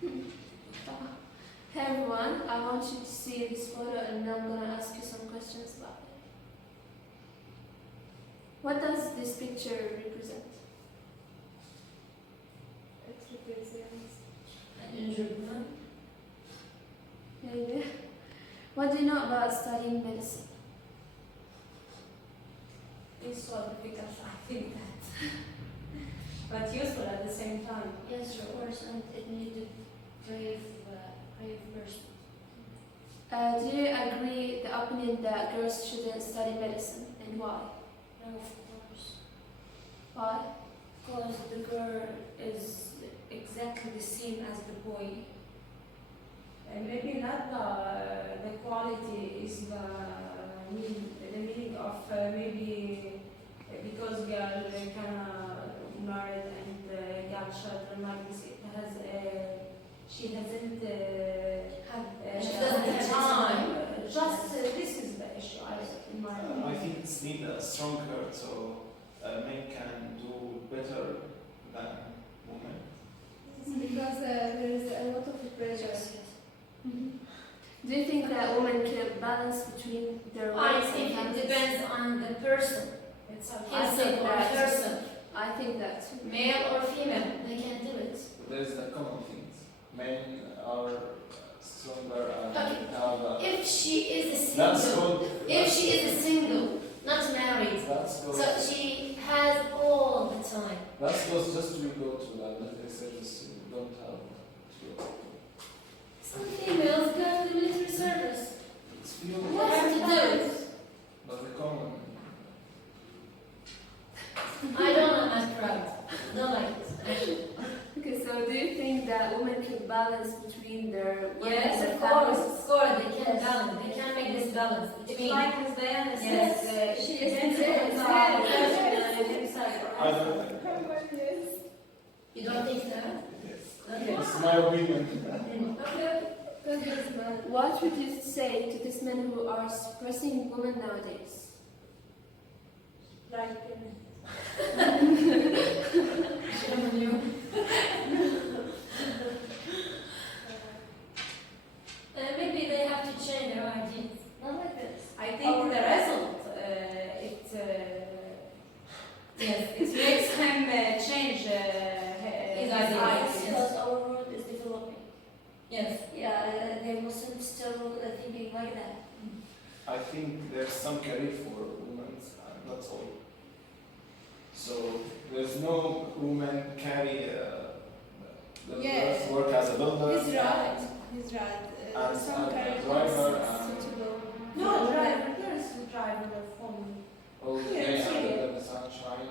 Hey everyone, I want you to see this photo and I'm gonna ask you some questions about it. What does this picture represent? It represents An injured man. Maybe. What do you know about studying medicine? it's so difficult, I think that. But useful at the same time. Yes, of course, and it needed brave person. Do you agree the opinion that girls shouldn't study medicine and why? No, of course. Why? Because the girl is exactly the same as the boy. And maybe not the quality is the meaning of maybe because girl can married and got children like this. It has she hasn't She doesn't have time. Just this is the issue. In my opinion. I think it's need a stronger so men can do better than women. Because there is a lot of pressure. Do you think that women can balance between their I rights think and it families? depends on the person. It's a I Himself think or that- herself. I think that too. Male or female, they can do it. There's the common things. Men are stronger and Okay. have a... If she is a That's single, good. if she is a single, not married, That's good. so she has all the time. That's good just to go to the military service. You don't have to go. Some females go to the military service. It's few, They have to do it. but the common. I don't know, I'm proud. Don't like it, actually. Okay, so do you think that women can balance between their work Yes, and of their course, families? of course, they can balance. They can make this balance It's between. like Ms. Diana Yes. says, She it is depends yes, on yes. the person himself. I don't think. Yes. You don't think so? Yes. Okay. It's my opinion. Okay. Because it's bad. What would you say to these men who are suppressing women nowadays? Like, Shame on you. Maybe they have to change their ideas. Not like this. I think the result, Yes. it makes him change his ideas. ideas. Yes. Our world is developing. Yes. Yeah, there wasn't still thinking like that. I think there's some career for women, that's all. So there's no woman carry the Yes. work as a builder. He's right. He's right. And Some a careers driver are and- suitable. No, driver, there is a driver phone. All Yeah, day it's under okay. the sunshine.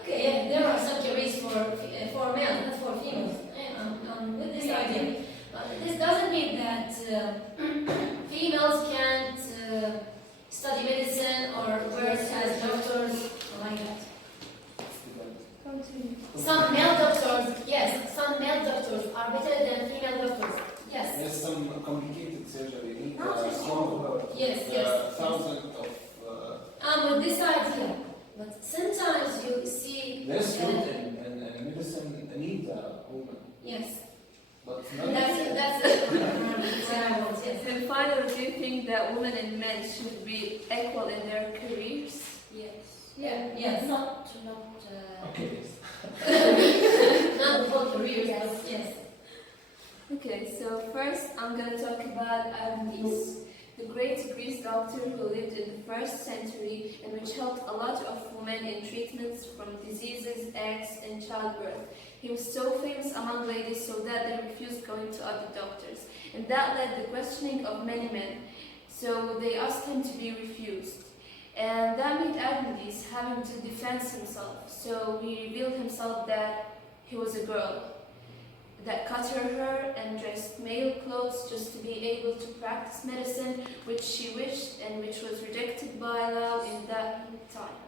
Okay, yeah, there are some careers for males, not for females. I'm with this idea. But this doesn't mean that females can't study medicine or work as doctors or like that. Continue. Some male doctors, yes, some male doctors are better than female doctors. Yes. There's some complicated surgery. You need Not a just strong work. Yes, There yes, are yes. thousands of. With this idea, but sometimes you see. There's food and medicine need a woman, Yes. but not. That's it. Yes. And finally, do you think that women and men should be equal in their careers? Yes. Yeah. Yes. Not. Okay. Not the whole career, but yes. Okay, so first I'm going to talk about AlMithali, the great Greek doctor who lived in the 1st century and which helped a lot of women in treatments from diseases, eggs, and childbirth. He was so famous among ladies so that they refused going to other doctors, and that led the questioning of many men. So they asked him to be refused. And that made AlMithali having to defend himself. So he revealed himself that he was a girl that cut her hair and dressed male clothes just to be able to practice medicine, which she wished and which was rejected by Allah in that time.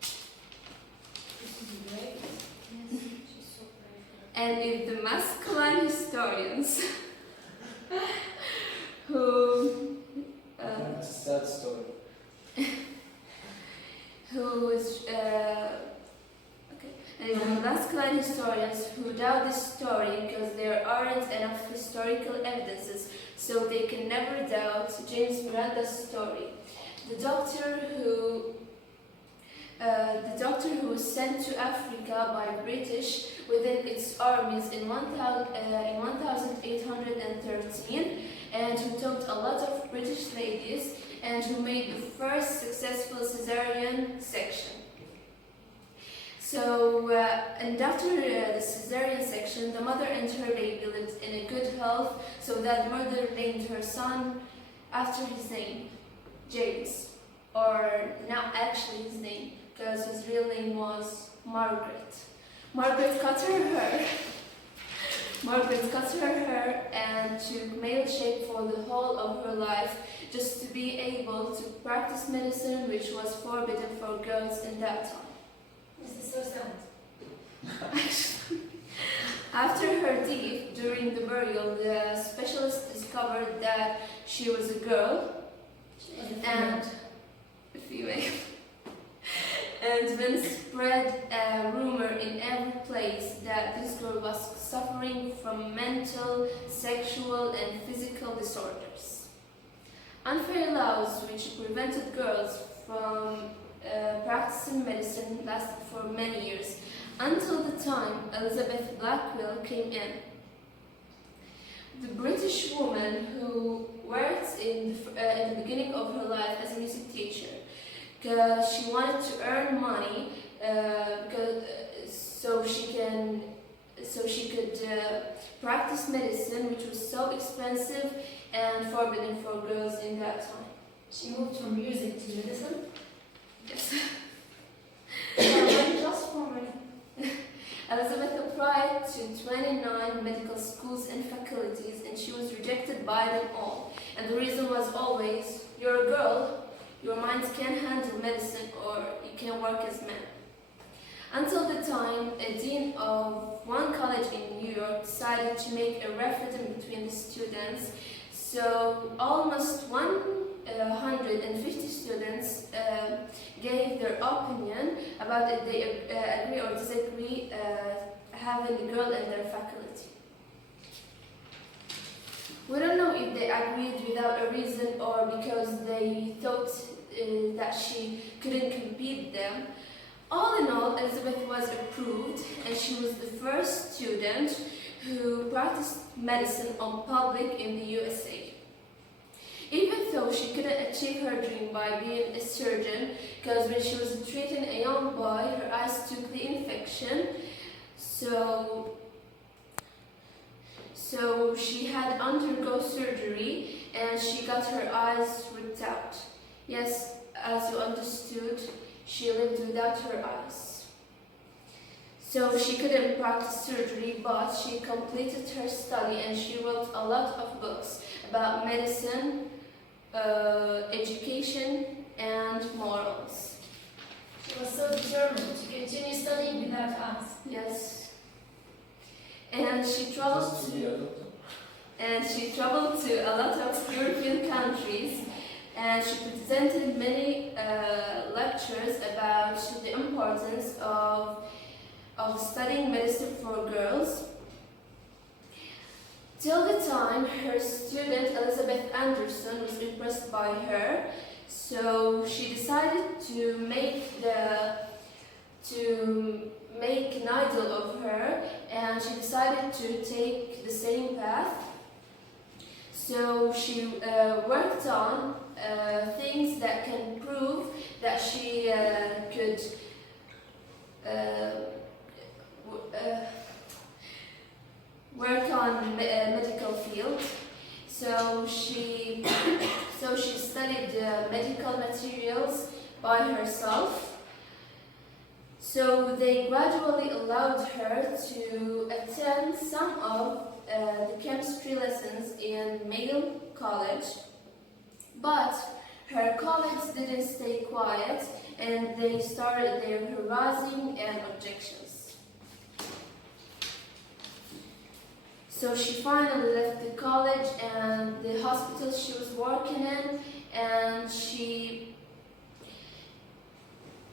This is great. Yes, she's so brave. And if the masculine historians who It's a sad story. who is masculine historians who doubt this story because there aren't enough historical evidences, so they can never doubt James Miranda's story. The doctor who was sent to Africa by British within its armies in 1813, and who taught a lot of British ladies, and who made the first successful cesarean section. So, and after the cesarean section, the mother and her baby lived in a good health, so that mother named her son after his name, James, or not actually his name, because his real name was Margaret. Margaret cut her hair and took male shape for the whole of her life, just to be able to practice medicine, which was forbidden for girls in that time. This is so sad. After her death, during the burial, the specialist discovered that she was a girl and a female, and then spread a rumor in every place that this girl was suffering from mental, sexual, and physical disorders. Unfair laws which prevented girls from practicing medicine lasted for many years, until the time Elizabeth Blackwell came in. The British woman who worked in the beginning of her life as a music teacher, because she wanted to earn money, so she could practice medicine, which was so expensive and forbidden for girls in that time. She moved from music to medicine. Yes. Just for money. Elizabeth applied to 29 medical schools and faculties, and she was rejected by them all. And the reason was always, you're a girl, your minds can't handle medicine, or you can't work as men. Until the time, a dean of one college in New York decided to make a referendum between the students. So almost 150 students gave their opinion about if they agree or disagree having a girl in their faculty. We don't know if they agreed without a reason or because they thought that she couldn't compete them. All in all, Elizabeth was approved, and she was the first student who practiced medicine on public in the USA. Even though she couldn't achieve her dream by being a surgeon, because when she was treating a young boy, her eyes took the infection, so she had undergo surgery and she got her eyes ripped out. Yes, as you understood, she lived without her eyes. So she couldn't practice surgery, but she completed her study and she wrote a lot of books about medicine, education, and morals. She was so determined to continue studying without us. Yes. And she traveled Just to be a doctor. to a lot of European countries, and she presented many lectures about the importance of studying medicine for girls. Till the time her student Elizabeth Anderson was impressed by her, so she decided to make an idol of her, and she decided to take the same path. So she worked on things that can prove that she could work on medical field. So she studied medical materials by herself. So they gradually allowed her to attend some of the chemistry lessons in male college, but her colleagues didn't stay quiet and they started their harassing and objections. So she finally left the college and the hospital she was working in, and she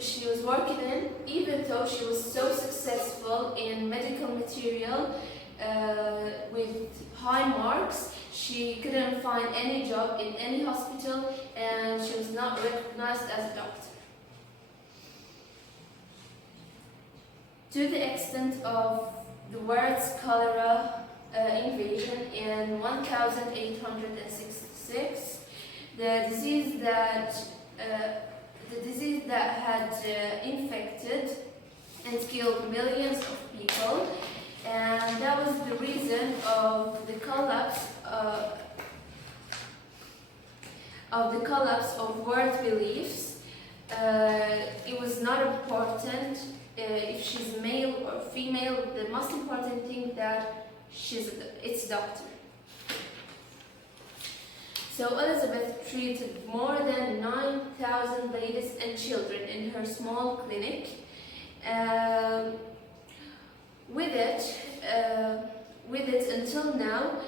she was working in, even though she was so successful in medical material with high marks, she couldn't find any job in any hospital and she was not recognized as a doctor. To the extent of the world's cholera invasion in 1866, the disease that had infected and killed millions of people, and that was the reason of the collapse of world beliefs. It was not important if she's male or female. The most important thing that it's a doctor. So Elizabeth treated more than 9,000 ladies and children in her small clinic. With it until now,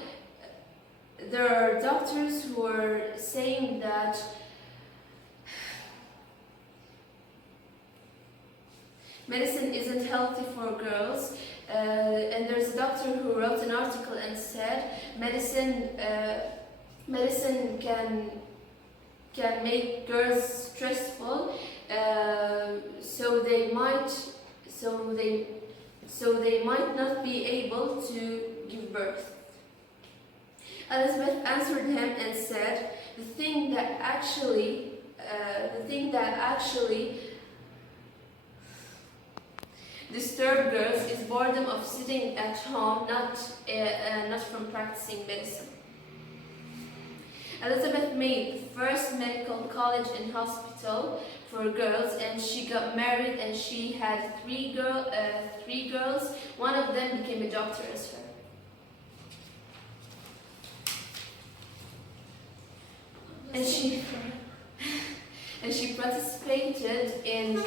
there are doctors who are saying that medicine isn't healthy for girls, and there's a doctor who wrote an article and said medicine can make girls stressful, so they might not be able to give birth. Elizabeth answered him and said, the thing that actually disturb girls is boredom of sitting at home, not from practicing medicine. Elizabeth made the first medical college and hospital for girls, and she got married, and she had three girls. One of them became a doctor as her. And she participated in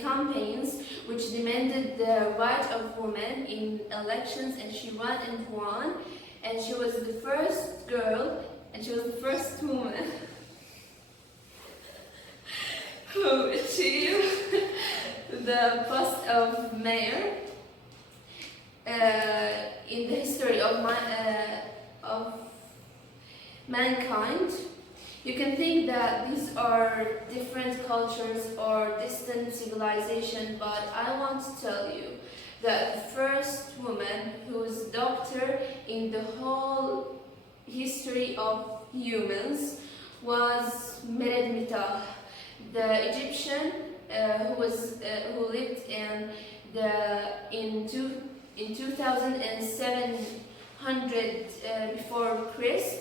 campaigns which demanded the right of women in elections, and she ran and won. And she was the first girl, and she was the first woman who achieved the post of mayor in the history of mankind. You can think that these are different cultures or distant civilization, but I want to tell you that the first woman who was a doctor in the whole history of humans was Mered, the Egyptian who lived in 2700 before Christ,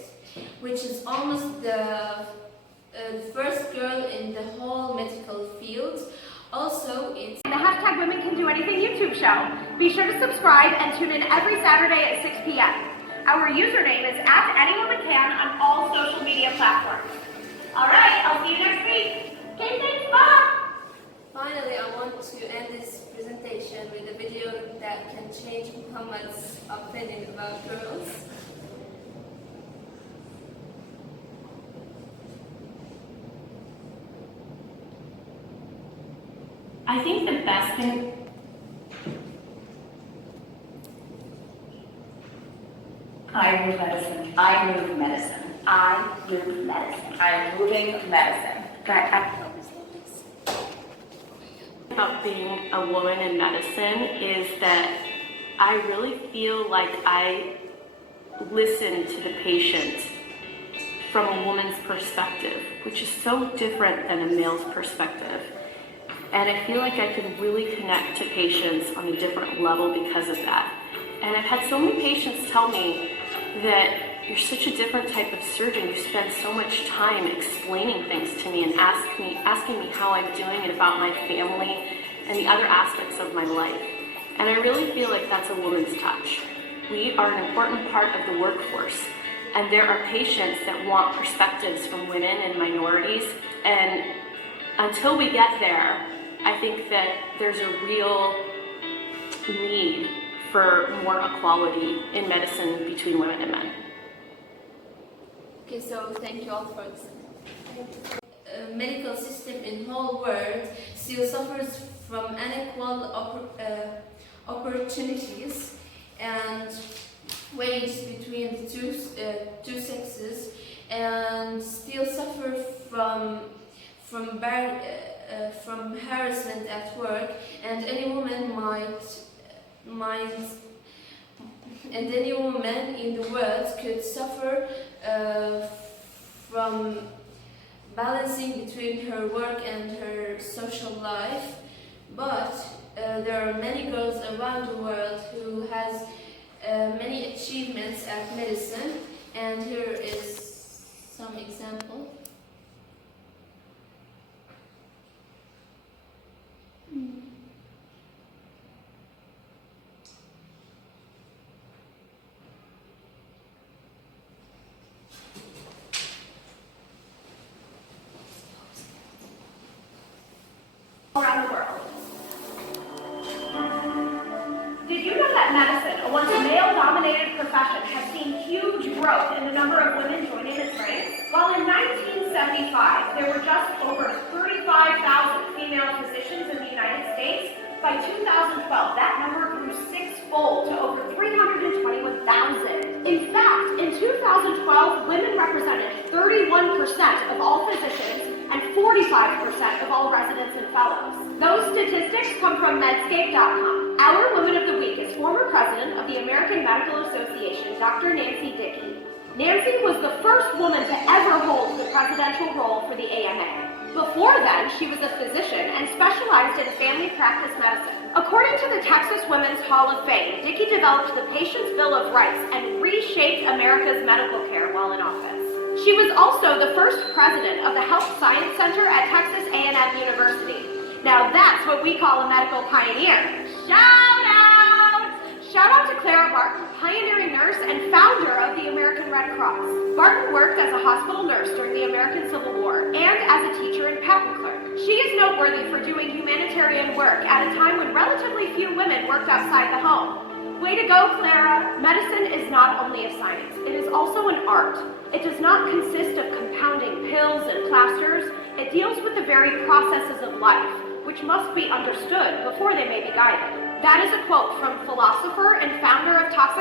which is almost the first girl in the whole medical field. Also, it's the #WomenCanDoAnything YouTube show. Be sure to subscribe and tune in every Saturday at 6 p.m. Our username is @AnyWomanCan on all social media platforms. All right, I'll see you next week. Okay, thanks, bye. Finally, I want to end this presentation with a video that can change Muhammad's opinion about girls. I think the best thing. I move medicine. I move medicine. I move medicine. I'm moving medicine. About being a woman in medicine is that I really feel like I listen to the patient from a woman's perspective, which is so different than a male's perspective. And I feel like I can really connect to patients on a different level because of that. And I've had so many patients tell me that you're such a different type of surgeon. You spend so much time explaining things to me and asking me how I'm doing and about my family and the other aspects of my life. And I really feel like that's a woman's touch. We are an important part of the workforce. And there are patients that want perspectives from women and minorities. And until we get there, I think that there's a real need for more equality in medicine between women and men. Okay, so thank you all for listening. medical system in whole world still suffers from unequal opportunities and wages between the two sexes, and still suffer from harassment at work, and any woman in the world could suffer from balancing between her work and her social life. But there are many girls around the world who has many achievements at medicine, and here is some example. Around the world. Did you know that medicine, a once male-dominated profession, has seen huge growth in the number of women joining its ranks? While in 1975, there were just over 35,000 female physicians in the United States, by 2012, that number grew six-fold to over 321,000. In fact, in 2012, women represented 31% of all physicians and 45% of all residents and fellows. Those statistics come from Medscape.com. Our Woman of the Week is former president of the American Medical Association, Dr. Nancy Dickey. Nancy was the first woman to ever hold the presidential role for the AMA. Before then, she was a physician and specialized in family practice medicine. According to the Texas Women's Hall of Fame, Dickey developed the Patient's Bill of Rights and reshaped America's medical care while in office. She was also the first president of the Health Science Center at Texas A&M University. Now that's what we call a medical pioneer. Shout out! Shout out to Clara Barton, pioneering nurse and founder of the American Red Cross. Barton worked as a hospital nurse during the American Civil War and as a teacher and patent clerk. She is noteworthy for doing humanitarian work at a time when relatively few women worked outside the home. Way to go, Clara! Medicine is not only a science, it is also an art. It does not consist of compounding pills and plasters. It deals with the very processes of life, which must be understood before they may be guided. That is a quote from philosopher and founder of toxic